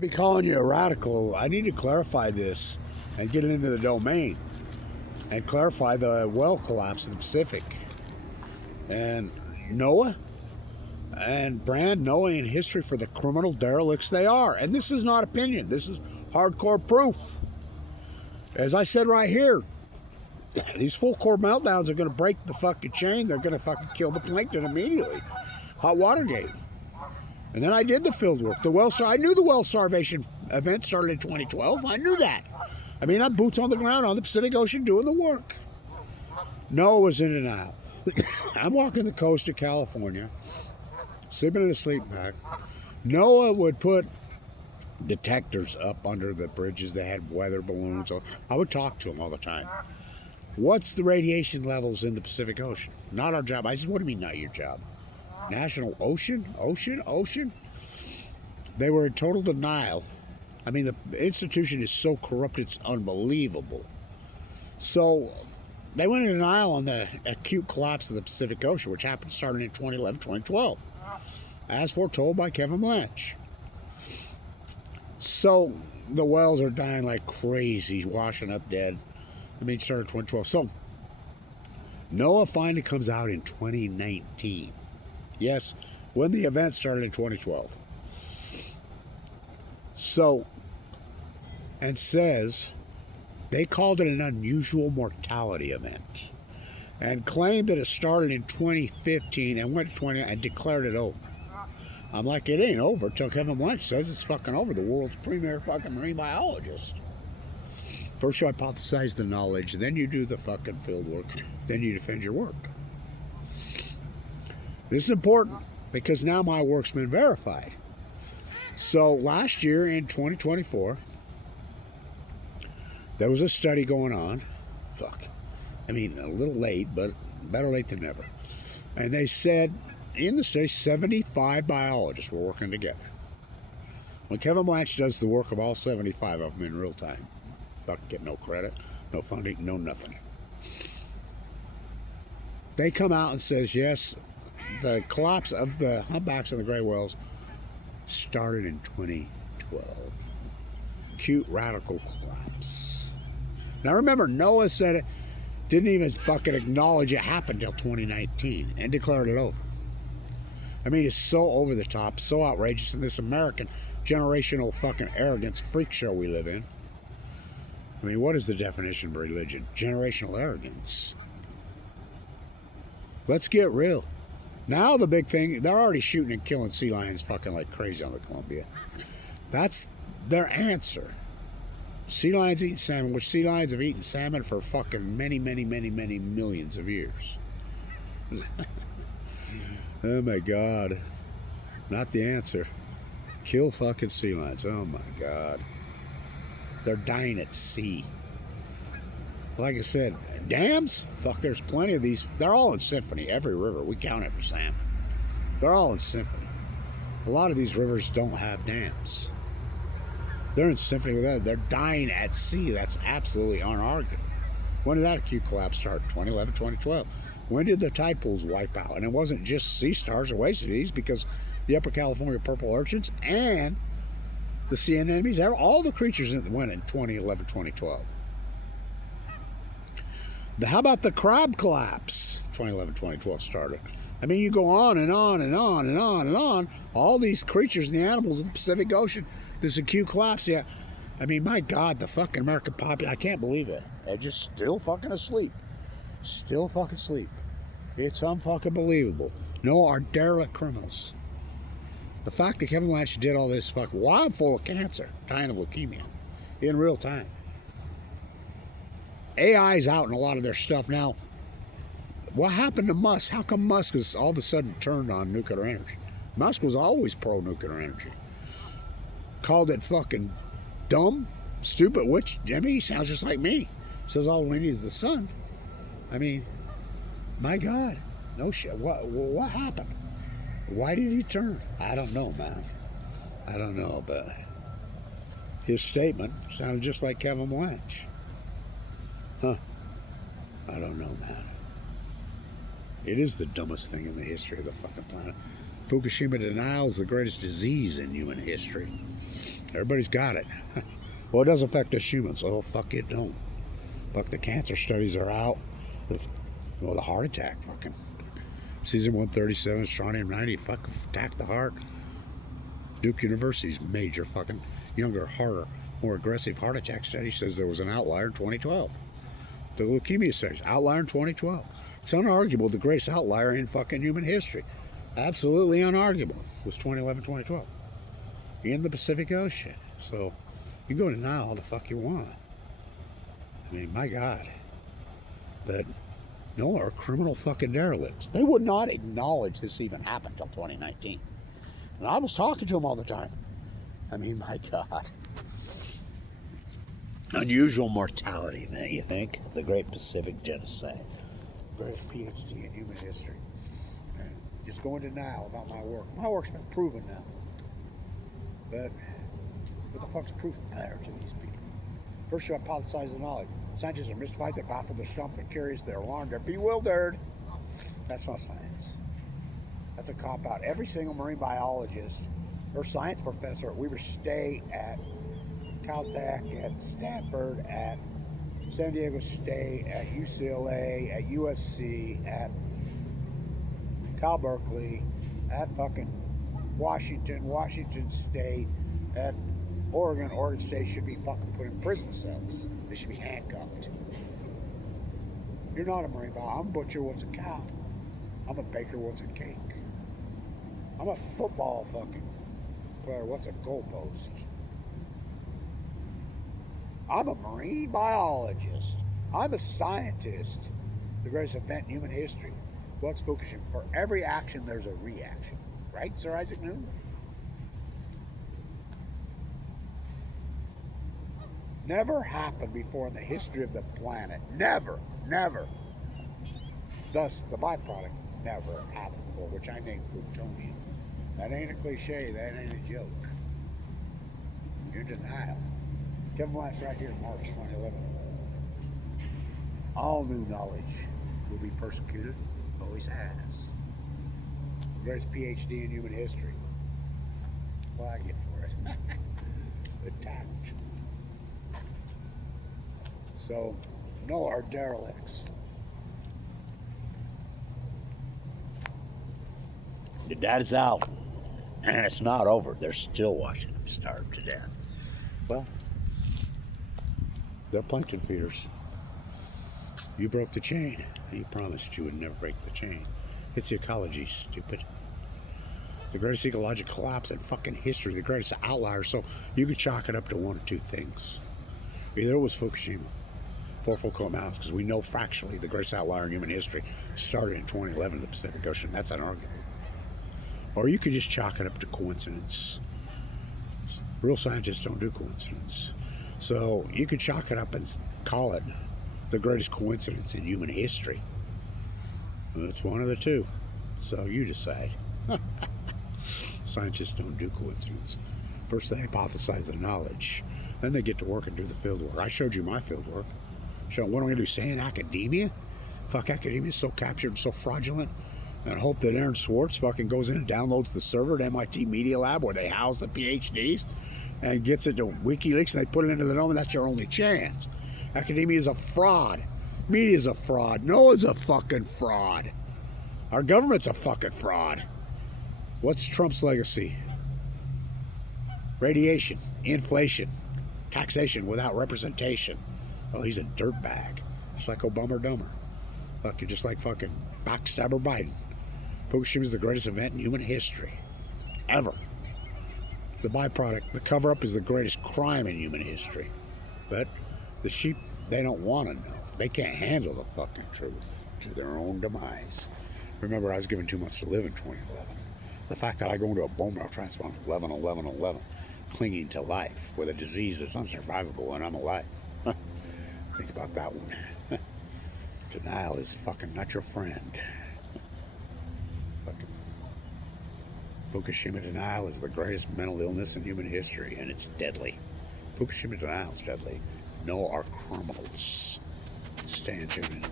Be calling you a radical. I need to clarify this and get it into the domain and clarify the well collapse in the Pacific. And NOAA and brand NOAA in history for the criminal derelicts they are. And this is not opinion. This is hardcore proof. As I said right here, these full core meltdowns are going to break the fucking chain. They're going to fucking kill the plankton immediately. Hot Watergate. And then I did the field work. I knew the well starvation event started in 2012. I knew that. I mean, I'm boots on the ground on the Pacific Ocean doing the work. NOAA was in denial. I'm walking the coast of California, sleeping in a sleep bag. NOAA would put detectors up under the bridges. They had weather balloons. So I would talk to them all the time. What's the radiation levels in the Pacific Ocean? Not our job. I said, what do you mean not your job? National ocean? They were in total denial. I mean, the institution is so corrupt, it's unbelievable. So they went in denial on the acute collapse of the Pacific Ocean, which happened starting in 2011, 2012, as foretold by Kevin Blanch. So the wells are dying like crazy, washing up dead. I mean, it started in 2012. So NOAA finally comes out in 2019. Yes, when the event started in 2012. So, and says they called it an unusual mortality event and claimed that it started in 2015 and went to 20 and declared it over. I'm like, it ain't over until Kevin Blanch says it's fucking over. The world's premier fucking marine biologist. First you hypothesize the knowledge, then you do the fucking field work, then you defend your work. This is important because now my work's been verified. So last year in 2024, there was a study going on. I mean, a little late, but better late than never. And they said in the study, 75 biologists were working together. When Kevin Blanch does the work of all 75 of them in real time, get no credit, no funding, no nothing. They come out and says, yes, the collapse of the humpbacks and the gray whales started in 2012. Acute radical collapse. Now remember, NOAA said it, didn't even fucking acknowledge it happened until 2019 and declared it over. I mean, it's so over the top, so outrageous in this American generational fucking arrogance freak show we live in. I mean, what is the definition of religion? Generational arrogance. Let's get real. Now the big thing, they're already shooting and killing sea lions fucking like crazy on the Columbia. That's their answer. Sea lions eat salmon, which sea lions have eaten salmon for fucking many millions of years. Oh my God. Not the answer. Kill fucking sea lions. Oh my God. They're dying at sea. Like I said, dams? Fuck, there's plenty of these. They're all in symphony. Every river. We count every salmon. They're all in symphony. A lot of these rivers don't have dams. They're in symphony with that. They're dying at sea. That's absolutely unarguable. When did that acute collapse start? 2011, 2012. When did the tide pools wipe out? And it wasn't just sea stars or waste because the Upper California purple urchins and the sea anemones, all the creatures went in 2011, 2012. How about the crab collapse? 2011, 2012 started. I mean, you go on and on and on and on and on. All these creatures and the animals in the Pacific Ocean, this acute collapse. Yeah, I mean, my God, the fucking American population, I can't believe it. They're just still fucking asleep. Still fucking asleep. It's unfucking believable. No, our derelict criminals. The fact that Kevin Blanch did all this while I'm full of cancer, dying of leukemia, in real time. AI's out in a lot of their stuff now. What happened to Musk? How come Musk has all of a sudden turned on nuclear energy? Musk was always pro-nuclear energy. Called it fucking dumb, stupid, which, I mean, he sounds just like me. Says all we need is the sun. I mean, my God. No shit. What happened? Why did he turn? I don't know, man. I don't know, but his statement sounded just like Kevin Blanch. Huh. I don't know, man. It is the dumbest thing in the history of the fucking planet. Fukushima denial is the greatest disease in human history. Everybody's got it. Well, it does affect us humans. Oh, fuck it, don't. Fuck, the cancer studies are out. The heart attack, fucking. Cesium 137, strontium 90, fuck, attack the heart. Duke University's major fucking younger, harder, more aggressive heart attack study says there was an outlier in 2012. The leukemia studies, outlier in 2012. It's unarguable the greatest outlier in fucking human history. Absolutely unarguable. Was 2011, 2012. In the Pacific Ocean. So you go deny all the fuck you want. I mean, my God. But NOAA are criminal fucking derelicts. They would not acknowledge this even happened until 2019. And I was talking to them all the time. I mean, my God. Unusual mortality, man, you think? The Great Pacific Genocide. Greatest PhD in human history. And just go in denial about my work. My work's been proven now. But what the fuck's proof matter to these people? First, you hypothesize the knowledge. Scientists are mystified, they're baffled, they're stumped, they're curious, they're alarmed, they're bewildered. That's not science. That's a cop-out. Every single marine biologist or science professor at Weber State, at Caltech, at Stanford, at San Diego State, at UCLA, at USC, at Cal Berkeley, at fucking Washington State, at Oregon State should be fucking put in prison cells. They should be handcuffed. You're not a marine biologist. I'm a butcher, what's a cow? I'm a baker, what's a cake? I'm a football fucking player, what's a goalpost? I'm a marine biologist. I'm a scientist. The greatest event in human history. What's Fukushima? For every action, there's a reaction. Right, Sir Isaac Newton? Never happened before in the history of the planet. Never, never. Thus, the byproduct never happened before, which I named plutonium. That ain't a cliche. That ain't a joke. You're in denial. Kevin Lance right here in March 2011. All new knowledge will be persecuted. Always has. Greatest PhD in human history. Flag you for it. Attacked. So, NOAA are derelicts. The data's out. And it's not over. They're still watching them starve to death. Well, they're plankton feeders. You broke the chain. You promised you would never break the chain. It's ecology, stupid. The greatest ecological collapse in fucking history, the greatest outlier. So you could chalk it up to one of two things. Either it was Fukushima, 4 Fukushima mountains, because we know factually the greatest outlier in human history started in 2011 in the Pacific Ocean. That's unarguable. Or you could just chalk it up to coincidence. Real scientists don't do coincidence. So you could chalk it up and call it the greatest coincidence in human history. It's one of the two. So you decide. Scientists don't do coincidence. First they hypothesize the knowledge. Then they get to work and do the field work. I showed you my field work. What am I going to do? Say in academia? Fuck, academia is so captured, so fraudulent. And hope that Aaron Swartz fucking goes in and downloads the server at MIT Media Lab where they house the PhDs and gets it to WikiLeaks and they put it into the dome, and that's your only chance. Academia is a fraud. Media is a fraud. NOAA's a fucking fraud. Our government's a fucking fraud. What's Trump's legacy? Radiation, inflation, taxation without representation. Oh, he's a dirtbag. Just like Obama or Dumber. Fucking just like fucking backstabber Biden. Fukushima is the greatest event in human history. Ever. The byproduct, the cover-up is the greatest crime in human history. But the sheep, they don't want to know. They can't handle the fucking truth to their own demise. Remember, I was given 2 months to live in 2011. The fact that I go into a bone marrow transplant 11-11-11, clinging to life with a disease that's unsurvivable and I'm alive. Think about that one. Denial is fucking not your friend. Fucking Fukushima denial is the greatest mental illness in human history, and it's deadly. Fukushima denial is deadly. NOAA are criminals. Stay tuned.